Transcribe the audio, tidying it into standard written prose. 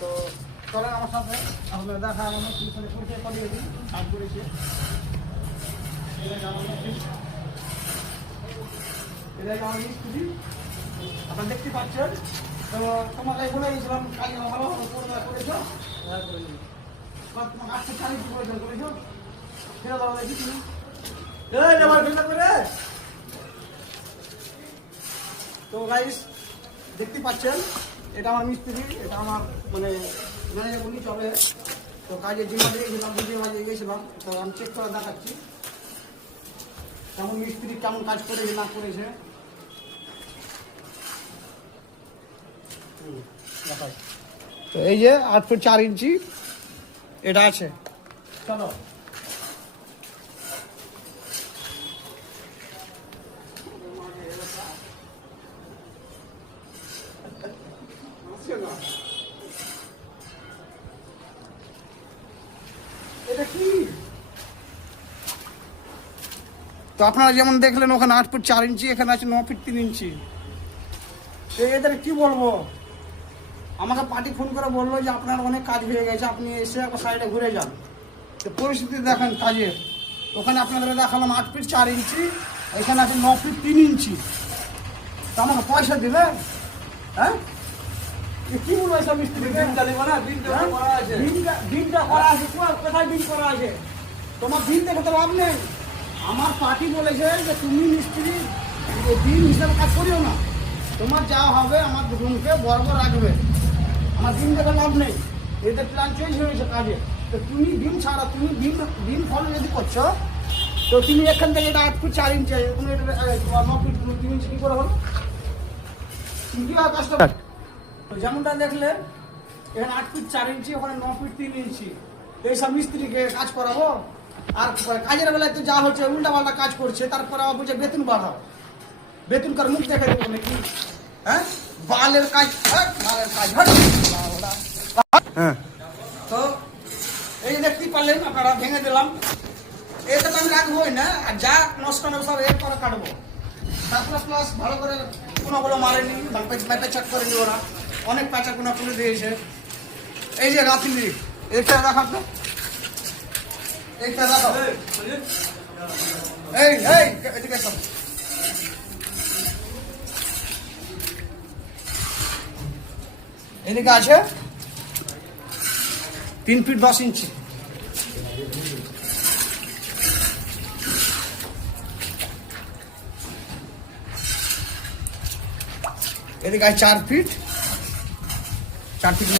তো চলেন আমার সাথে আপনার দেখা আমার পিছনে পরিচয় করিয়ে দিন কাজ করেছে এটাই আমার মিস্ত্রি আপনারা দেখতে পাচ্ছেন। তো তোমাকে বলে গেছিলাম কাজ ভালো করেছো তোমাকে 840 করেছো ফেরা দাও দেখি তুমি তো গাইস দেখতে পাচ্ছেন এটা আমার মিস্ত্রি, এটা আমার মানে ম্যানেজার বলি চলে। তো কাজে জিমা দিয়ে গেছিলাম, দুদিন মাঝে গিয়েছিলাম, তো আমি চেক করে দেখাচ্ছি কেমন মিস্ত্রি কেমন কাজ করেছে না করেছে। তো এই যে 8 ফুট 4 ইঞ্চি এটা আছে। চলো এটা কি? তো আপনারা যেমন দেখলেন ওখানে 8 ফুট 4 ইঞ্চি, এখানে আছে 9 ফিট 3 ইঞ্চি। তো এদের কি বলবো, আমাকে পার্টি ফোন করে বললো যে আপনার অনেক কাজ হয়ে গেছে, আপনি এসে একটা সাইডে ঘুরে যান। তো পরিস্থিতি দেখেন কাজের, ওখানে আপনাদের দেখালাম 8 ফিট 4 ইঞ্চি, এখানে আছে 9 ফিট 3 ইঞ্চি। তো আমাকে পয়সা দেবেন? হ্যাঁ কি বলবো এসব মিস্ত্রি বিলটা করা আছে, কোথায় বিল করা আছে? তোমার বিল দেখে তো লাভ নেই। আমার পার্টি বলেছে যে তুমি মিস্ত্রি বিল হিসাবে কাজ করিও না, তোমার যা হবে আমার রুমকে বরাবর রাখবে, আমার দিন দেখে লাভ নেই। এদের প্ল্যান চেঞ্জ হয়েছে কাজে। তো তুমি দিন ছাড়া তুমি দিন ফলো যদি করছো, তো তুমি এখান থেকে এটা 8 ফুট 4 ইঞ্চি, তুমি এটা 9 ফিট 3 ইঞ্চি কি করে হলো? তুমি কীভাবে কাজটা? তো যেমনটা দেখলে এখানে 8 ফিট 4 ইঞ্চি, ওখানে 9 ফিট 3 ইঞ্চি। এইসব মিস্ত্রিকে কাজ করাবো, আর কাজের বেলায় তো যা হচ্ছে উল্টা পাল্টা কাজ করছে, তারপরে আবার বলছে বেতন বাড়াও, বেতন কার মুখ দেখা দেবো নাকি? হ্যাঁ বালের কাজ, বালের কাজ। হ্যাঁ তো এই যে দেখতেই পারলেন আপনারা, ভেঙে দিলাম। এটা তো আমি রাখবোই না, আর যা নষ্ট নেবো সব এর করে কাটবো। প্লাস ভালো করে কোনাগুলো মারেনি, ম্যাপে চেক করেনি ওরা, অনেক প্যাঁচা কোনা খুলে দিয়েছে। এই যে রাত্রি এইটা দেখাতো, এইটা দেখো, এই এদিকে সব এদিকে আছে 3 ফিট 10 ইঞ্চি। এদিকে আছে 4 ফিট